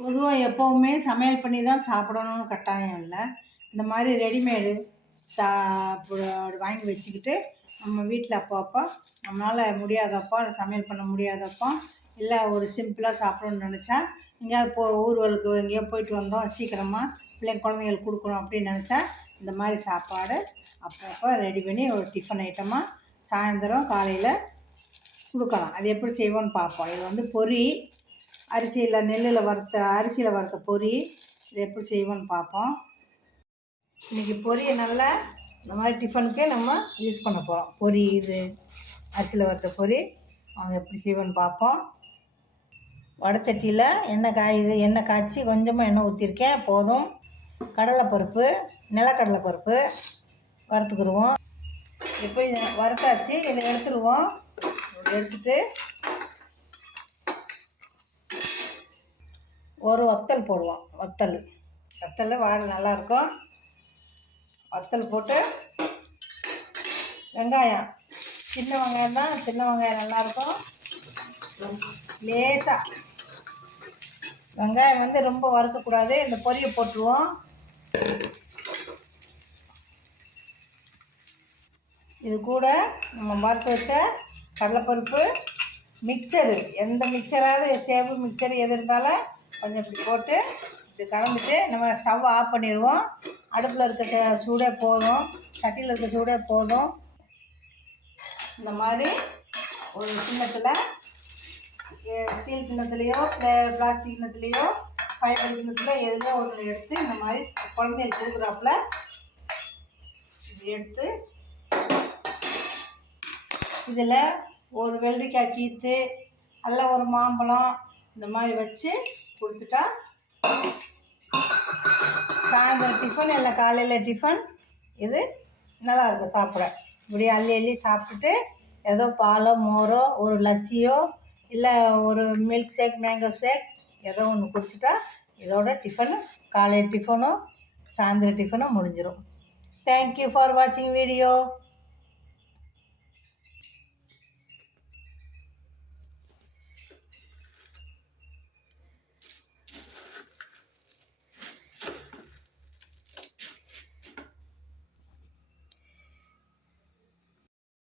பொதுவாக எப்போவுமே சமையல் பண்ணி தான் சாப்பிடணும்னு கட்டாயம் இல்லை. இந்த மாதிரி ரெடிமேடு சாப்பிட வாங்கி வச்சுக்கிட்டு நம்ம வீட்டில் அப்பப்போ நம்மளால் முடியாதப்போ சமையல் பண்ண முடியாதப்போ இல்லை ஒரு சிம்பிளாக சாப்பிடணும்னு நினச்சா எங்கேயாவது போ ஊர்வலுக்கு எங்கேயோ போயிட்டு வந்தோம் சீக்கிரமாக பிள்ளைங்க குழந்தைங்களுக்கு கொடுக்கணும் அப்படின்னு நினச்சா இந்த மாதிரி சாப்பாடு அப்பப்போ ரெடி பண்ணி ஒரு டிஃபன் ஐட்டமாக சாயந்தரம் காலையில் கொடுக்கலாம். அது எப்படி செய்வோன்னு பார்ப்போம். இது வந்து பொரி அரிசியில் நெல்லில் வறுத்த அரிசியில் வறுத்த பொரி. இது எப்படி செய்வோன்னு பார்ப்போம். இன்றைக்கி பொரியை நல்லா இந்த மாதிரி டிஃபனுக்கே நம்ம யூஸ் பண்ண போகிறோம் பொரி இது அரிசியில் வறுத்த பொரி. அவங்க எப்படி செய்வோன்னு பார்ப்போம். வடச்சட்டியில் எண்ணெய் காயுது எண்ணெய் காய்ச்சி கொஞ்சமாக எண்ணெய் ஊற்றிருக்கேன் போதும். கடலைப்பருப்பு நிலக்கடலைப்பருப்பு வறுத்துக்கிடுவோம் இப்போ வறுத்தாச்சு. இதை எடுத்துடுவோம் எடுத்துகிட்டு ஒரு வத்தல் போடுவோம் வத்தல். வத்தல் வாழை நல்லாயிருக்கும். வத்தல் போட்டு வெங்காயம். சின்ன வெங்காயம் தான் சின்ன வெங்காயம் நல்லாயிருக்கும். லேசாக வெங்காயம் வந்து ரொம்ப வறுக்கக்கூடாது இந்த பொரிய போட்டுருவோம். இது கூட நம்ம வறுத்து வச்ச கடலைப்பருப்பு மிக்சரு. எந்த மிக்சராவது சேவு மிக்சர் எது இருந்தாலும் கொஞ்சம் இப்படி போட்டு இப்படி கலந்துட்டு நம்ம ஸ்டவ் ஆஃப் பண்ணிடுவோம். அடுப்பில் இருக்க சூடே போதும். சட்டியில் இருக்க சூடே போதும். இந்த மாதிரி ஒரு கிண்ணத்தில் ஸ்டீல் கிண்ணத்துலேயோ பிளாஸ்டிக் கிண்ணத்துலேயோ ஃபைபர் கிண்ணத்தில் எதுலையோ ஒன்று எடுத்து இந்த மாதிரி குழந்தைகளுக்கு கொடுக்குறாப்புல இப்படி எடுத்து இதில் ஒரு வெள்ளரிக்காய் கீத்து அல்ல ஒரு மாம்பழம் இந்த மாதிரி வச்சு கொடுத்துட்டா சாயந்தரம் டிஃபன் இல்லை காலையில் டிஃபன் இது நல்லா இருக்கும் சாப்பிட. இப்படி அள்ளி அள்ளி சாப்பிட்டுட்டு ஏதோ பாலோ மோரோ ஒரு லஸ்ஸியோ இல்லை ஒரு மில்க் ஷேக் மேங்கோ ஷேக் ஏதோ ஒன்று குடிச்சிட்டா இதோட டிஃபனு காலையில் டிஃபனும் சாயந்தரம் டிஃபனும் முடிஞ்சிடும் தேங்க்யூ ஃபார் வாட்சிங் வீடியோ